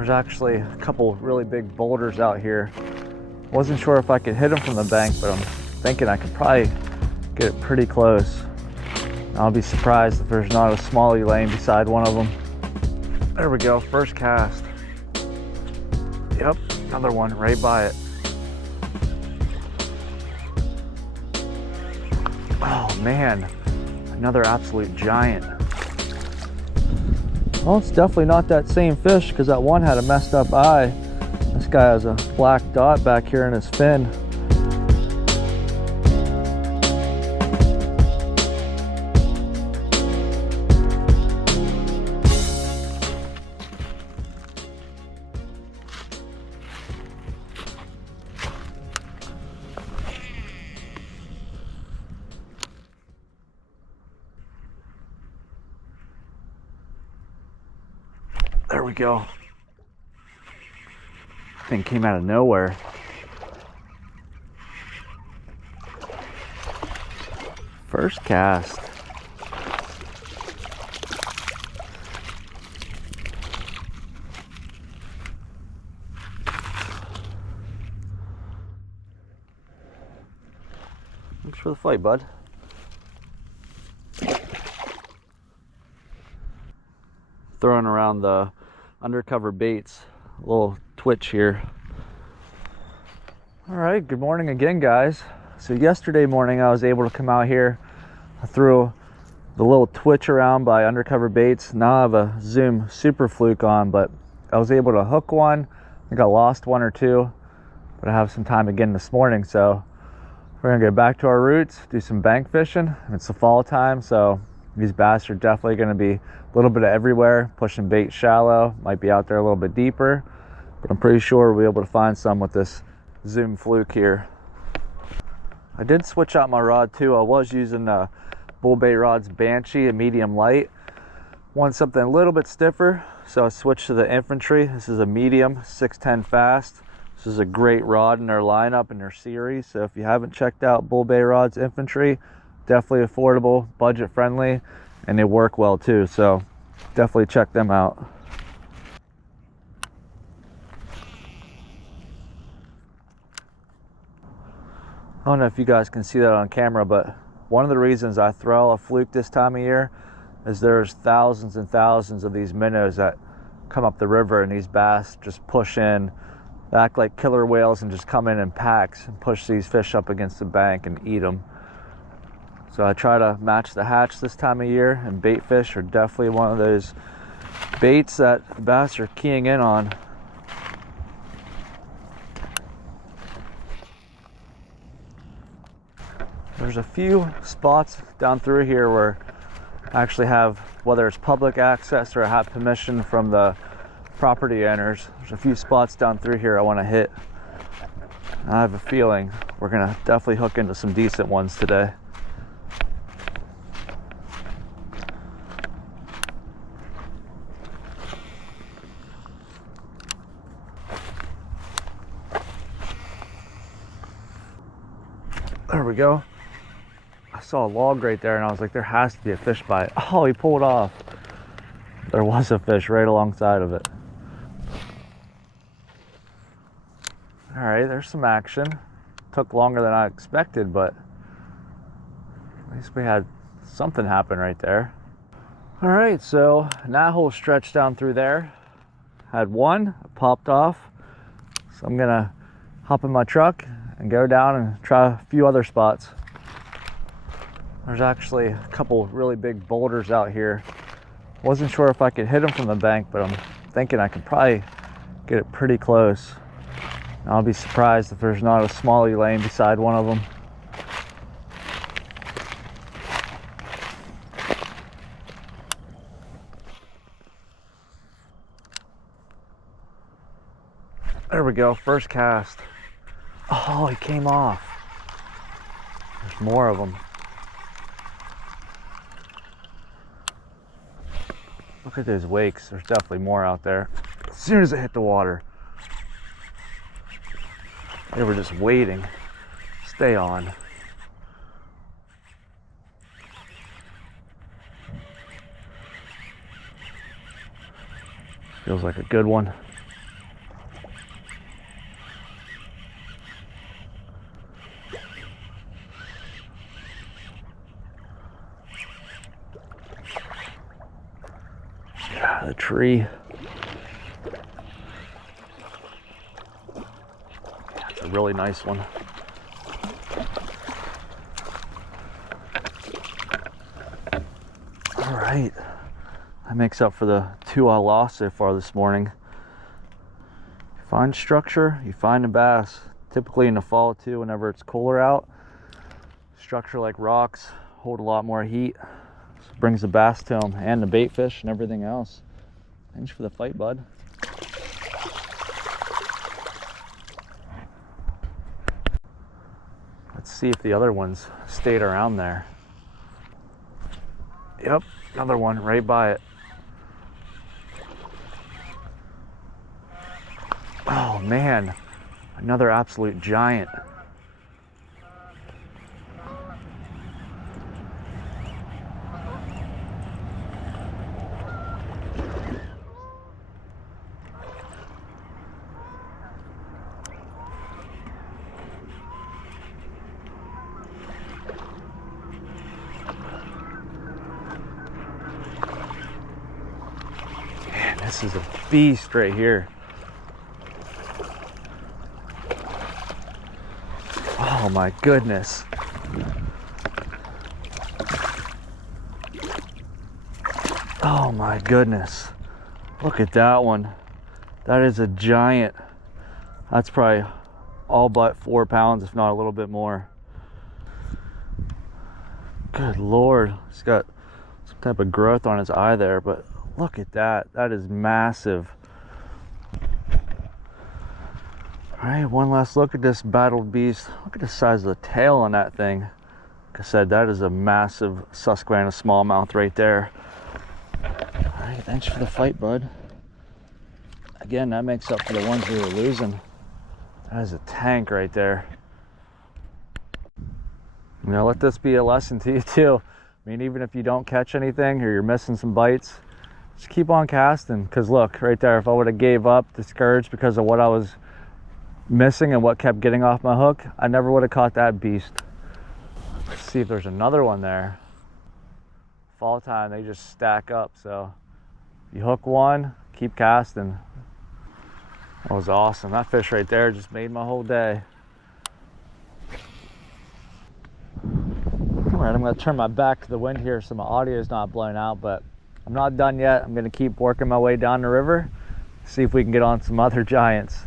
There's actually a couple really big boulders out here. Wasn't sure if I could hit them from the bank, but I'm thinking I could probably get it pretty close. I'll be surprised if there's not a smallie laying beside one of them. There we go, first cast. Yep, another one right by it. Oh man, another absolute giant. Well, it's definitely not that same fish because that one had a messed up eye. This guy has a black dot back here in his fin. There we go. Thing came out of nowhere. First cast. Thanks for the fight, bud. Throwing around the undercover baits, a little twitch here. All right, good morning again, guys. So yesterday morning I was able to come out here. I threw the little twitch around by undercover baits. Now I have a Zoom Super Fluke on, but I was able to hook one. I think I lost one or two, but I have some time again this morning, so we're gonna get back to our roots, do some bank fishing. It's the fall time, so these bass are definitely going to be a little bit of everywhere, pushing bait shallow, might be out there a little bit deeper, but I'm pretty sure we'll be able to find some with this Zoom Fluke here. I did switch out my rod too. I was using Bull Bait Rods Banshee, a medium light. Want something a little bit stiffer, so I switched to the Infantry. This is a medium 610 fast. This is a great rod in their lineup, in their series, so if you haven't checked out Bull Bait Rods Infantry, definitely affordable, budget friendly, and they work well too, so definitely check them out. I don't know if you guys can see that on camera, but one of the reasons I throw a fluke this time of year is there's thousands and thousands of these minnows that come up the river, and these bass just push in, act like killer whales, and just come in packs and push these fish up against the bank and eat them. So I try to match the hatch this time of year, and bait fish are definitely one of those baits that the bass are keying in on. There's a few spots down through here where I actually have, whether it's public access or I have permission from the property owners, there's a few spots down through here I want to hit. I have a feeling we're going to definitely hook into some decent ones today. There we go. I saw a log right there and I was like, there has to be a fish by it. Oh, he pulled off. There was a fish right alongside of it. All right, there's some action. Took longer than I expected, but at least we had something happen right there. All right, so that whole stretch down through there, had one, popped off. So I'm gonna hop in my truck and go down and try a few other spots. There's actually a couple really big boulders out here. Wasn't sure if I could hit them from the bank, but I'm thinking I could probably get it pretty close. I'll be surprised if there's not a smallie laying beside one of them. There we go, first cast. Oh, he came off. There's more of them. Look at those wakes. There's definitely more out there. As soon as it hit the water, they were just waiting. Stay on. Feels like a good one. tree. That's a really nice one. All right, that makes up for the 2 I lost so far this morning. You find structure, you find a bass. Typically in the fall too, whenever it's cooler out, structure like rocks hold a lot more heat. So it brings the bass to them and the bait fish and everything else. Thanks for the fight, bud. Let's see if the other ones stayed around there. Yep, another one right by it. Oh man, another absolute giant. Man, this is a beast right here. Oh my goodness. Oh my goodness. Look at that one. That is a giant. That's probably all but 4 pounds, if not a little bit more. Good Lord. He's got some type of growth on his eye there, but look at that. That is massive. All right, one last look at this battled beast. Look at the size of the tail on that thing. Like I said, that is a massive Susquehanna smallmouth right there. All right, thanks for the fight, bud. Again, that makes up for the ones we were losing. That is a tank right there. You know, let this be a lesson to you too. I mean, even if you don't catch anything or you're missing some bites, just keep on casting. Because look, right there, if I would have gave up, discouraged because of what I was missing and what kept getting off my hook, I never would have caught that beast. Let's see if there's another one there. Fall time, they just stack up, so you hook one, keep casting. That was awesome. That fish right there just made my whole day. All right, I'm gonna turn my back to the wind here so my audio is not blown out, but I'm not done yet. I'm gonna keep working my way down the river, see if we can get on some other giants.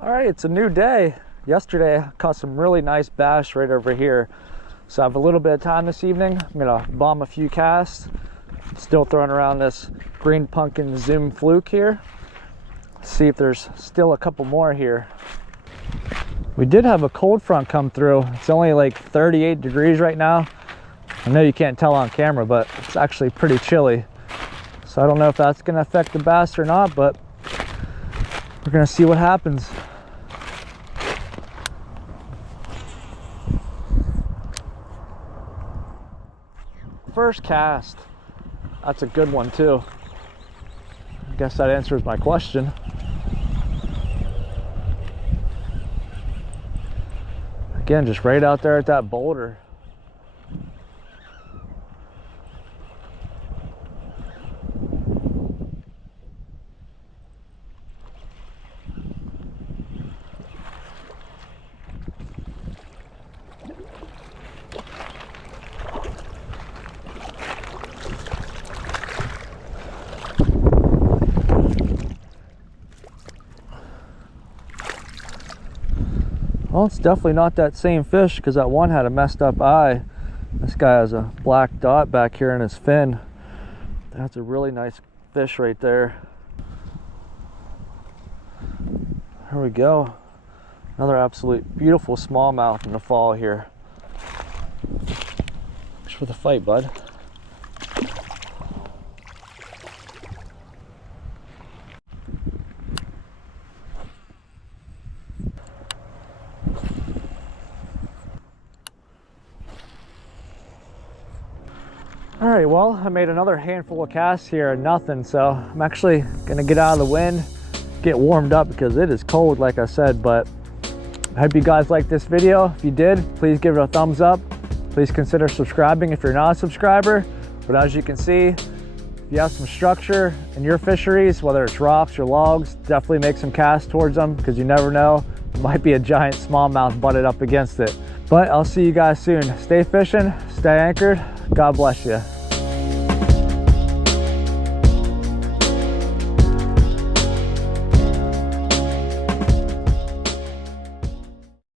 All right, it's a new day. Yesterday, I caught some really nice bass right over here. So I have a little bit of time this evening. I'm gonna bomb a few casts. Still throwing around this green pumpkin zoom fluke here. See if there's still a couple more here. We did have a cold front come through. It's only like 38 degrees right now. I know you can't tell on camera, but it's actually pretty chilly. So I don't know if that's gonna affect the bass or not, but we're gonna see what happens. First cast. That's a good one too. I guess that answers my question. Again, just right out there at that boulder. Well, it's definitely not that same fish because that one had a messed up eye. This guy has a black dot back here in his fin. That's a really nice fish right there. Here we go. Another absolute beautiful smallmouth in the fall here. Thanks for the fight, bud. All right, well, I made another handful of casts here and nothing, so I'm actually gonna get out of the wind, get warmed up because it is cold, like I said. But I hope you guys liked this video. If you did, please give it a thumbs up. Please consider subscribing if you're not a subscriber. But as you can see, If you have some structure in your fisheries, whether it's rocks or logs, definitely make some casts towards them, because you never know, it might be a giant smallmouth butted up against it. But I'll see you guys soon. Stay fishing, stay anchored. God bless you.